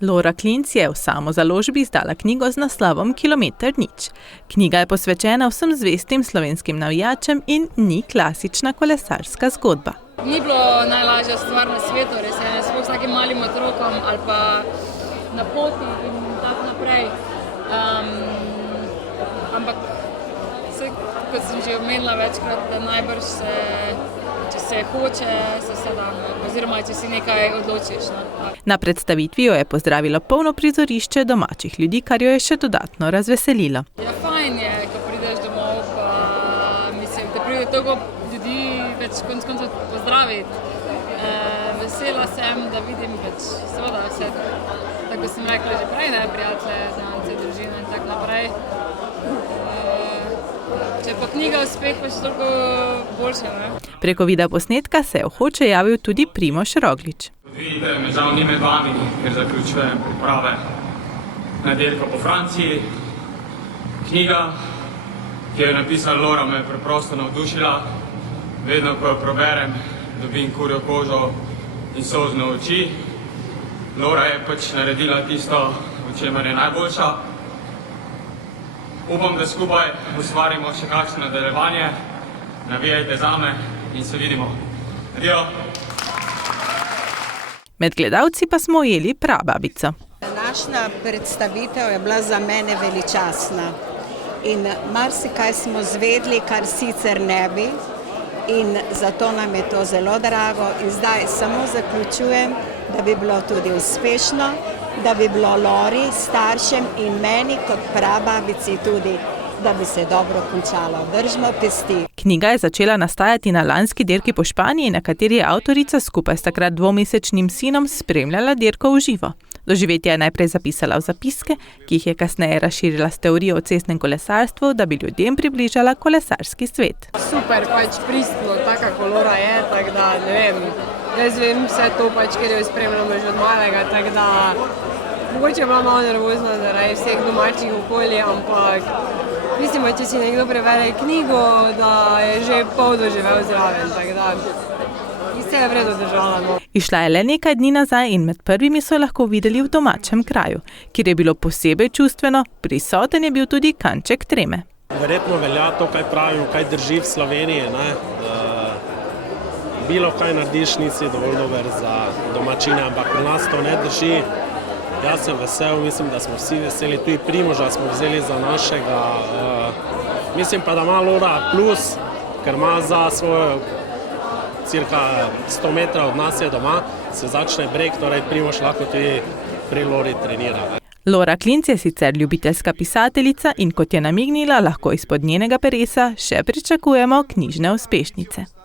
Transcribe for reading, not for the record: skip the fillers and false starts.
Lora Klinc je v samozaložbi izdala knjigo z naslovom Kilometer nič. Knjiga je posvečena vsem zvestim slovenskim navijačem in ni klasična kolesarska zgodba. Ni bilo najlažja stvar na svetu, res je, sploh s takim malim otrokom ali pa na poti in tako naprej. Ampak, kot sem že omenila večkrat, da najbrž če se hoče, se da, oziroma če si nekaj odločiš. Na predstavitvi jo je pozdravilo polno prizorišče domačih ljudi, kar jo je še dodatno razveselilo. Ja, fajn je, ko prideš domov, pa mislim, da pride toliko ljudi več konc koncev pozdraviti. Vesela sem, da vidim seveda vse, tako sem rekla že prej, prijatelje, znance, družine in tako naprej. Če pa knjiga uspeh, pa še toliko boljše, ne? Preko videoposnetka se je v Hoče javil tudi Primož Roglič. Vidite, me žal ni med vami, ker zaključujem priprave na dirko po Franciji. Knjiga, ki jo je napisala Lora, me je preprosto navdušila. Vedno, ko jo preberem, dobim kurjo kožo in solzne oči. Lora je naredila tisto, v čemer je najboljša. Upam, da skupaj ustvarimo še kakšno nadaljevanje. Navijajte zame in se vidimo. Adijo! Med gledalci pa smo ujeli prababico. Današnja predstavitev je bila za mene veličastna. In marsikaj smo zvedli, kar sicer ne bi. In zato nam je to zelo drago. In zdaj samo zaključujem, da bi bilo tudi uspešno, da bi bilo Lori, staršem in meni kot prababici tudi, da bi se dobro končalo. Držimo pesti. Knjiga je začela nastajati na lanski dirki po Španiji, na kateri je avtorica skupaj s takrat dvomesečnim sinom spremljala dirko v živo. Doživetje je najprej zapisala v zapiske, ki jih je kasneje razširila s teorijo o cestnem kolesarstvu, da bi ljudem približala kolesarski svet. Super, pristno, taka kot Lora je, tako da ne vem. Jaz vem vse to, ker jo spremljamo že od malega, tako da mogoče je bila malo nervozna zaradi vseh domačih okolij, ampak mislim, če si nekdo prebere knjigo, da je že pol doživel zraven, tako da vse je vredno držala. Išla je le nekaj dni nazaj in med prvimi so lahko videli v domačem kraju, kjer je bilo posebej čustveno, prisoten je bil tudi kanček treme. Verjetno velja to, kaj pravimo, kaj drži v Sloveniji, bilo kaj narediš, nisi dovolj dober za domačine, ampak pri nas to ne drži. Jaz sem vesel, mislim, da smo vsi veseli, tudi Primoža smo vzeli za našega. Mislim pa, da ima Lora plus, ker ima za svojo cirka 100 metrov od nas je doma, se začne breg, torej Primož lahko tudi pri Lori trenira. Lora Klinc je sicer ljubiteljska pisateljica in kot je namignila, lahko izpod njenega peresa še pričakujemo knjižne uspešnice.